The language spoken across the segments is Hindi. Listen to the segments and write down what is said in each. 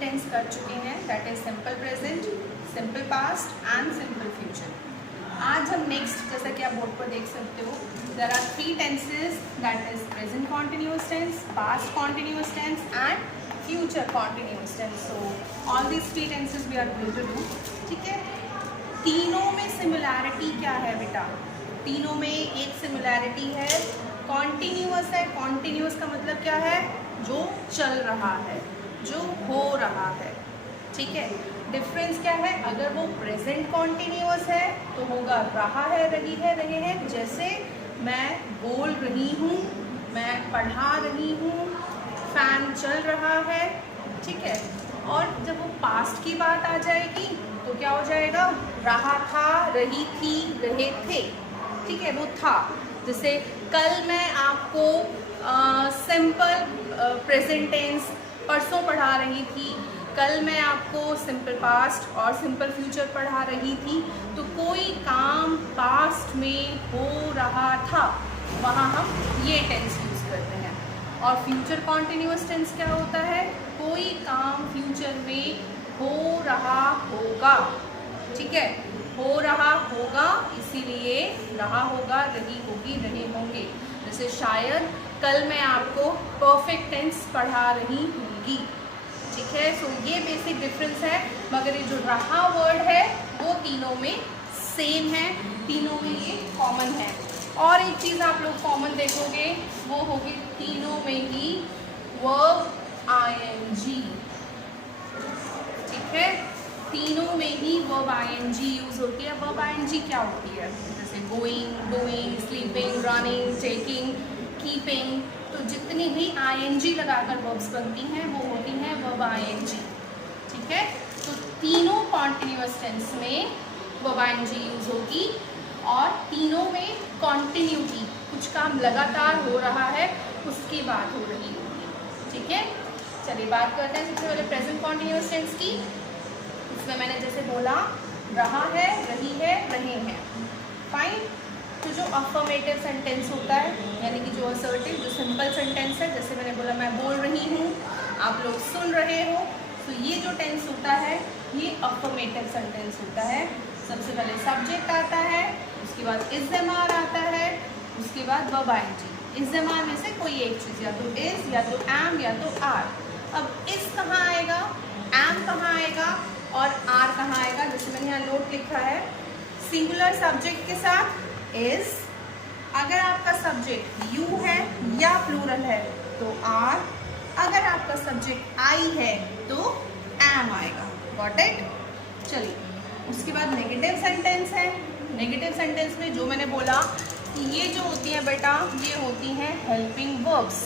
टेंस कर चुके हैं, that is simple present, simple past and simple future. आज हम नेक्स्ट, जैसा कि आप बोर्ड पर देख सकते हो, there are 3 tenses, that is present continuous tense, past continuous tense and future continuous tense. So all these 3 tenses we are going to do. ठीक है, तीनों में सिमिलैरिटी क्या है बेटा? तीनों में एक सिमिलैरिटी है, कॉन्टिन्यूअस है। कॉन्टिन्यूअस का मतलब क्या है? जो चल रहा है, जो हो रहा है। ठीक है, डिफरेंस क्या है? अगर वो प्रेजेंट कॉन्टिन्यूअस है तो होगा रहा है, रही है, रहे हैं। जैसे मैं बोल रही हूँ, मैं पढ़ा रही हूँ, फैन चल रहा है। ठीक है, और जब वो पास्ट की बात आ जाएगी तो क्या हो जाएगा? रहा था, रही थी, रहे थे। ठीक है, वो था। जैसे कल मैं आपको सिंपल प्रेजेंट टेंस परसों पढ़ा रही थी, कल मैं आपको सिंपल पास्ट और सिंपल फ्यूचर पढ़ा रही थी। तो कोई काम पास्ट में हो रहा था, वहाँ हम ये टेंस यूज़ करते हैं। और फ्यूचर कॉन्टिन्यूअस टेंस क्या होता है? कोई काम फ्यूचर में हो रहा होगा। ठीक है, हो रहा होगा, इसीलिए रहा होगा, रही होगी, रहे होंगे। जैसे शायद कल मैं आपको परफेक्ट टेंस पढ़ा रही होंगी। ठीक है, सो ये बेसिक डिफरेंस है, मगर ये जो रहा वर्ड है वो तीनों में सेम है, तीनों में ये कॉमन है। और एक चीज़ आप लोग कॉमन देखोगे, वो होगी तीनों में ही वर्ब ing। ठीक है, तीनों में ही वर्ब ing यूज होती है। वर्ब ing क्या होती है? जैसे going, doing, sleeping, running, taking, keeping. तो जितनी भी ing लगाकर वर्ब्स बनती हैं वो होती हैं वर्ब ing। ठीक है, तो तीनों कॉन्टिन्यूअस टेंस में वर्ब ing यूज होगी और तीनों में कॉन्टिन्यूटी, कुछ काम लगातार हो रहा है, उसकी बात हो रही होगी। ठीक है, चलिए बात करते हैं सबसे पहले प्रेजेंट कॉन्टिन्यूअस टेंस की। इसमें मैंने जैसे बोला, रहा है, रही है, रहे हैं। फाइन। तो जो अफर्मेटिव सेंटेंस होता है, यानी कि जो असर्टिव, जो सिंपल सेंटेंस है, जैसे मैंने बोला मैं बोल रही हूँ, आप लोग सुन रहे हो, तो ये जो टेंस होता है ये अफर्मेटिव सेंटेंस होता है। सबसे पहले सब्जेक्ट आता है, उसके बाद इज़-एम-आर आता है, उसके बाद वर्ब ing। इज़-एम-आर में से कोई एक चीज़, या तो इज़, या तो एम, या तो आर। अब इज़ कहाँ आएगा, एम कहाँ आएगा और आर कहाँ आएगा? जैसे मैंने यहाँ नोट लिखा है, सिंगुलर सब्जेक्ट के साथ इज़, अगर आपका सब्जेक्ट यू है या प्लूरल है तो आर, अगर आपका सब्जेक्ट आई है तो एम आएगा। Got it? चलिए, उसके बाद नेगेटिव सेंटेंस है। नेगेटिव सेंटेंस में जो मैंने बोला कि ये जो होती हैं बेटा, ये होती हैं हेल्पिंग वर्ब्स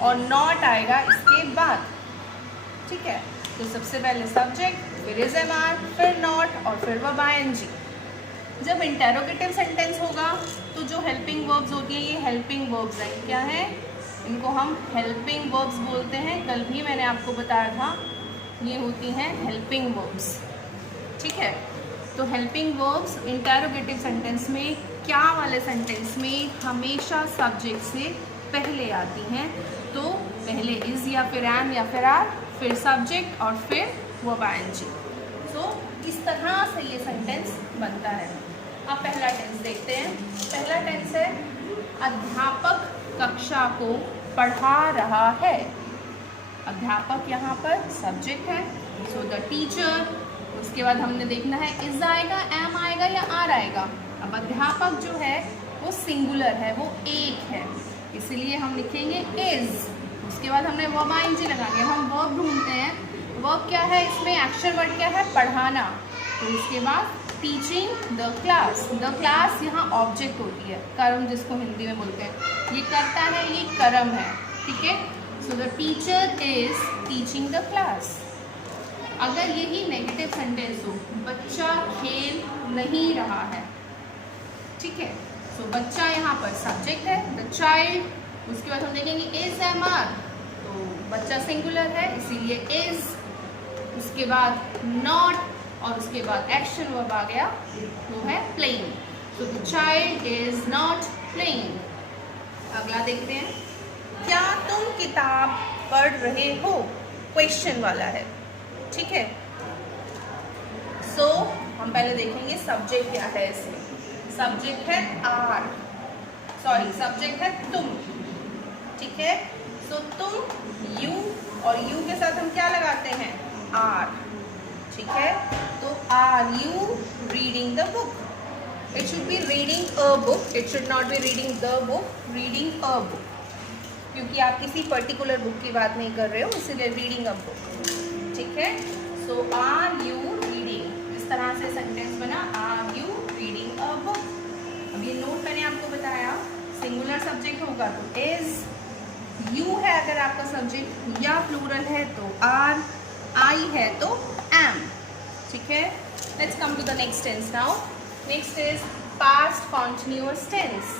और नॉट आएगा इसके बाद। ठीक है, तो सबसे पहले सब्जेक्ट, फिर इज़-एम-आर, फिर नॉट और फिर वर्ब ing। जब इंटेरोगेटिव सेंटेंस होगा तो जो हेल्पिंग वर्ब्स होती हैं ये हेल्पिंग वर्ब्स हैं। क्या है? इनको हम हेल्पिंग वर्ब्स बोलते हैं। कल भी मैंने आपको बताया था, ये होती हैं हेल्पिंग वर्ब्स। ठीक है, तो हेल्पिंग वर्ब्स इंटेरोगेटिव सेंटेंस में, क्या वाले सेंटेंस में हमेशा सब्जेक्ट से पहले आती हैं। तो पहले इज़ या फिर एम या फिर आर, फिर सब्जेक्ट और फिर वर्ब ing। सो इस तरह से ये सेंटेंस बनता है। अब पहला टेंस देखते हैं। पहला टेंस है, अध्यापक कक्षा को पढ़ा रहा है। अध्यापक यहाँ पर सब्जेक्ट है, सो द टीचर। उसके बाद हमने देखना है इज़ आएगा, एम आएगा या आर आएगा। अब अध्यापक जो है वो सिंगुलर है, वो एक है, इसलिए हम लिखेंगे इज़। उसके बाद हमने वर्ब ing लगाएंगे। हम वर्ब ढूंढते हैं, वर्ब क्या है इसमें? एक्शन वर्ड क्या है? पढ़ाना। तो उसके बाद teaching the class. The class यहाँ ऑब्जेक्ट होती है, कर्म जिसको हिंदी में बोलते हैं। ये करता है, ये कर्म है। ठीक है, so the teacher is teaching the class. अगर यही नेगेटिव सेंटेंस हो, बच्चा खेल नहीं रहा है। ठीक है, सो बच्चा यहाँ पर सब्जेक्ट है, द चाइल्ड। उसके बाद हम देखेंगे इज़-एम-आर, तो बच्चा सिंगुलर है इसीलिए इज़। उसके बाद नॉट और उसके बाद एक्शन वर्ब आ गया, वो है playing. So the child is not playing. अगला देखते हैं, क्या तुम किताब पढ़ रहे हो? क्वेश्चन वाला है। ठीक है। सो हम पहले देखेंगे सब्जेक्ट क्या है इसमें। सब्जेक्ट है आर, सॉरी सब्जेक्ट है तुम, ठीक है। सो तुम, यू, और यू के साथ हम क्या लगाते हैं, आर, ठीक है। तो are you reading the book, it should be reading a book, it should not be reading the book, reading a book, क्योंकि आप किसी पर्टिकुलर बुक की बात नहीं कर रहे हो, इसलिए रीडिंग अ बुक, ठीक है। सो आर यू रीडिंग, इस तरह से सेंटेंस बना, are you reading a book. अब ये नोट मैंने आपको बताया, सिंगुलर सब्जेक्ट होगा तो इज, यू है अगर आपका सब्जेक्ट, या प्लूरल है तो आर, आई है तो एम, ठीक है। Let's come to the next tense now. Next is past continuous tense.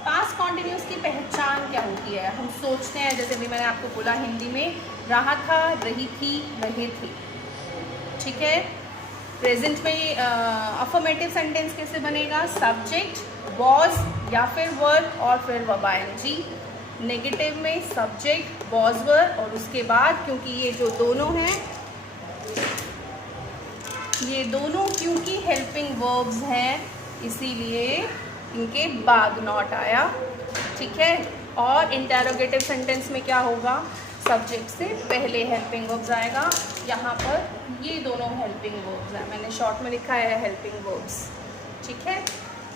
Past continuous की पहचान क्या होती है, हम सोचते हैं, जैसे भी मैंने आपको बोला हिंदी में, रहा था, रही थी, रहे थे, ठीक है। प्रेजेंट में अफर्मेटिव सेंटेंस कैसे बनेगा, सब्जेक्ट वॉज या फिर वर और फिर वर्ब आईएनजी। नेगेटिव में सब्जेक्ट वॉज वर और उसके बाद, क्योंकि ये जो दोनों हैं, ये दोनों क्योंकि हेल्पिंग वर्ब्स हैं, इसीलिए इनके बाद नॉट आया, ठीक है। और इंटेरोगेटिव सेंटेंस में क्या होगा, सब्जेक्ट से पहले हेल्पिंग वर्ब्स आएगा। यहाँ पर ये दोनों हेल्पिंग वर्ब्स हैं, मैंने शॉर्ट में लिखा है हेल्पिंग वर्ब्स, ठीक है।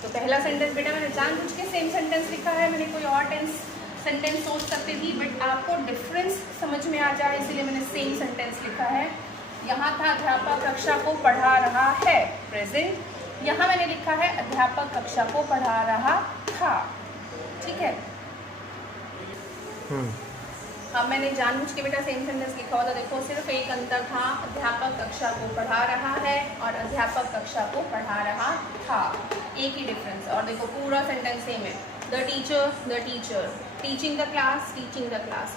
तो पहला सेंटेंस बेटा मैंने जानबूझ के सेम सेंटेंस लिखा है, मैंने कोई और सेंटेंस सोच सकती थी, बट आपको डिफरेंस समझ में आ जाए इसलिए मैंने सेम सेंटेंस लिखा है। यहाँ था अध्यापक कक्षा को पढ़ा रहा है, प्रेजेंट। यहाँ मैंने लिखा है अध्यापक कक्षा को पढ़ा रहा था, ठीक है। अब मैंने जानबूझ के बेटा सेम सेंटेंस लिखा हुआ था, देखो सिर्फ एक अंतर था, अध्यापक कक्षा को पढ़ा रहा है और अध्यापक कक्षा को पढ़ा रहा था, एक ही डिफरेंस। और देखो पूरा सेंटेंस सेम है, the teacher, teaching the class,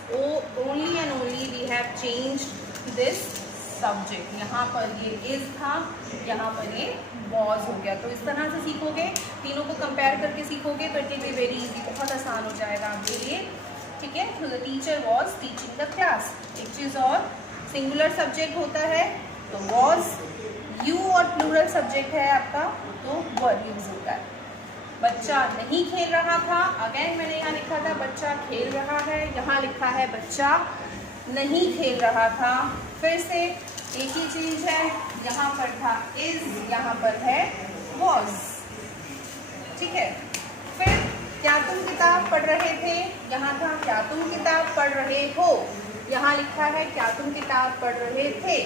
only and only we have changed this subject. यहाँ पर ये इज था, यहाँ पर ये वॉज हो गया। तो इस तरह से सीखोगे, तीनों को कंपेयर करके सीखोगे तो it will be very easy, बहुत आसान हो जाएगा आपके लिए, ठीक है। तो the teacher was teaching the class, एक चीज़ और, सिंगुलर सब्जेक्ट होता है तो वॉज, यू और प्लूरल सब्जेक्ट है आपका तो वर यूज होता है। बच्चा नहीं खेल रहा था, अगेन मैंने यहाँ लिखा था बच्चा खेल रहा है, यहाँ लिखा है बच्चा नहीं खेल रहा था। फिर से एक ही चीज़ है, यहाँ पर था इज, यहाँ पर है वॉज, ठीक है। फिर क्या तुम किताब पढ़ रहे थे, यहाँ था क्या तुम किताब पढ़ रहे हो, यहाँ लिखा है क्या तुम किताब पढ़ रहे थे।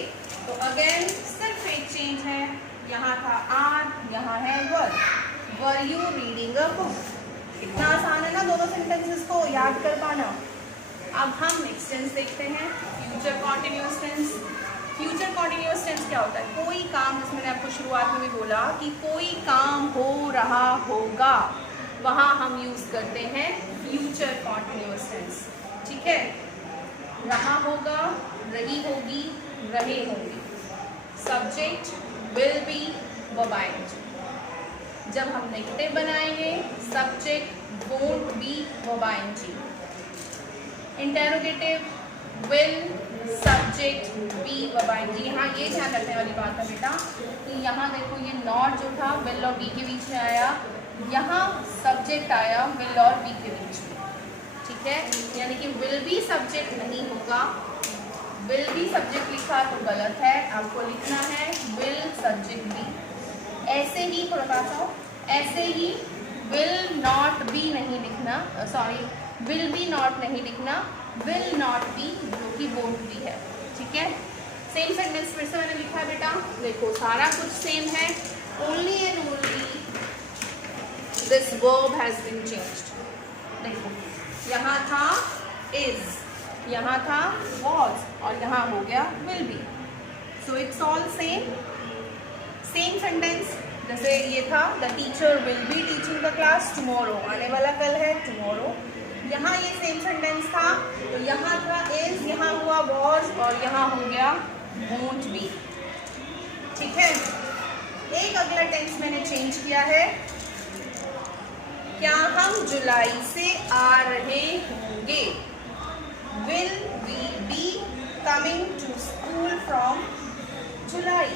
तो अगेन सिर्फ एक चेंज है, यहाँ था आर, यहाँ है were you reading a book. इतना आसान है ना दोनों सेंटेंसेस को याद कर पाना। अब हम नेक्स्ट टेंस देखते हैं, future continuous tense. Future continuous tense क्या होता है, कोई काम, जैसे मैंने आपको शुरुआत में भी बोला कि कोई काम हो रहा होगा, वहाँ हम यूज़ करते हैं फ्यूचर कॉन्टिन्यूअस टेंस, ठीक है। रहा होगा, रही होगी, रहे होंगे, subject will be, verb ING. जब हम नेगेटिव बनाएंगे, subject won't be, verb ING. Interrogative will, subject be, verb ING. यहाँ ये ध्यान रखने वाली बात है बेटा कि यहाँ देखो ये नॉट जो था विल और बी के बीच में आया, यहाँ सब्जेक्ट आया विल और बी के बीच में, ठीक है। यानी कि विल बी सब्जेक्ट नहीं होगा, विल बी सब्जेक्ट लिखा तो गलत है, आपको लिखना है विल सब्जेक्ट बी। ऐसे ही थोड़ा पास आओ, ऐसे ही विल नॉट बी नहीं लिखना, सॉरी विल बी नॉट नहीं लिखना, विल नॉट बी जो कि वोंट बी है, ठीक है। सेम सेंटेंस फिर से मैंने लिखा है बेटा, देखो सारा कुछ सेम है, only and only this verb has been changed. देखो यहाँ था इज, यहाँ था वॉज और यहाँ हो गया will be. So it's all same sentence. जैसे ये था the teacher will be teaching the class tomorrow, आने वाला कल है टुमारो। यहाँ ये सेम सेंटेंस था, तो यहाँ था इज, यहाँ हुआ वॉज और यहाँ हो गया वोंट बी, ठीक है। एक अगला टेंस मैंने चेंज किया है, क्या हम जुलाई से आ रहे होंगे, will we be coming to school from July.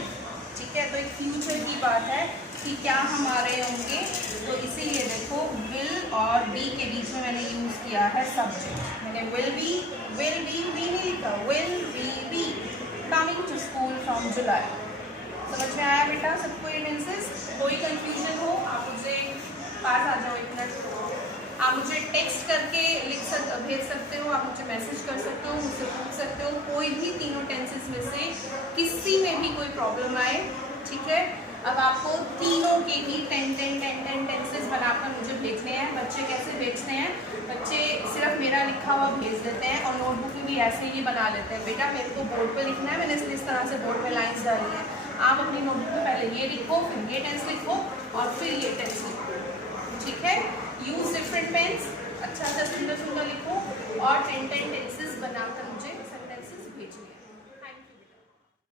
ठीक है, तो एक फ्यूचर की बात है कि क्या हम आ रहे होंगे, तो इसीलिए देखो विल और बी के बीच में मैंने यूज़ किया है सब्जेक्ट। मैंने विल बी नहीं लिखा, will be coming to school from July. समझ में आया बेटा सबको ये टेंसेस? कोई कंफ्यूजन हो आप मुझे पास आ जाओ, एक मिनट। आप मुझे टेक्स्ट करके भेज सकते हो, आप मुझे मैसेज कर सकते हो, मुझसे पूछ सकते हो, कोई भी तीनों टेंसेस में से किसी में भी कोई प्रॉब्लम आए। ठीक है, अब आपको तीनों के ही 10 टेंसेस बनाकर मुझे भेजने हैं। बच्चे कैसे भेजते हैं? बच्चे सिर्फ मेरा लिखा हुआ भेज देते हैं और नोटबुक में भी ऐसे ही बना लेते हैं। बेटा मेरे को बोर्ड पे लिखना है, मैंने इसलिए इस तरह से बोर्ड पे लाइंस डाली हैं। आप अपनी नोटबुक में पहले ये लिखो, फिर ये टेंस लिखो और फिर ये टेंस लिखो। ठीक है, यूज डिफरेंट पेन्स, अच्छा सुंदर लिखो और 10 टेंसेस बनाकर मुझे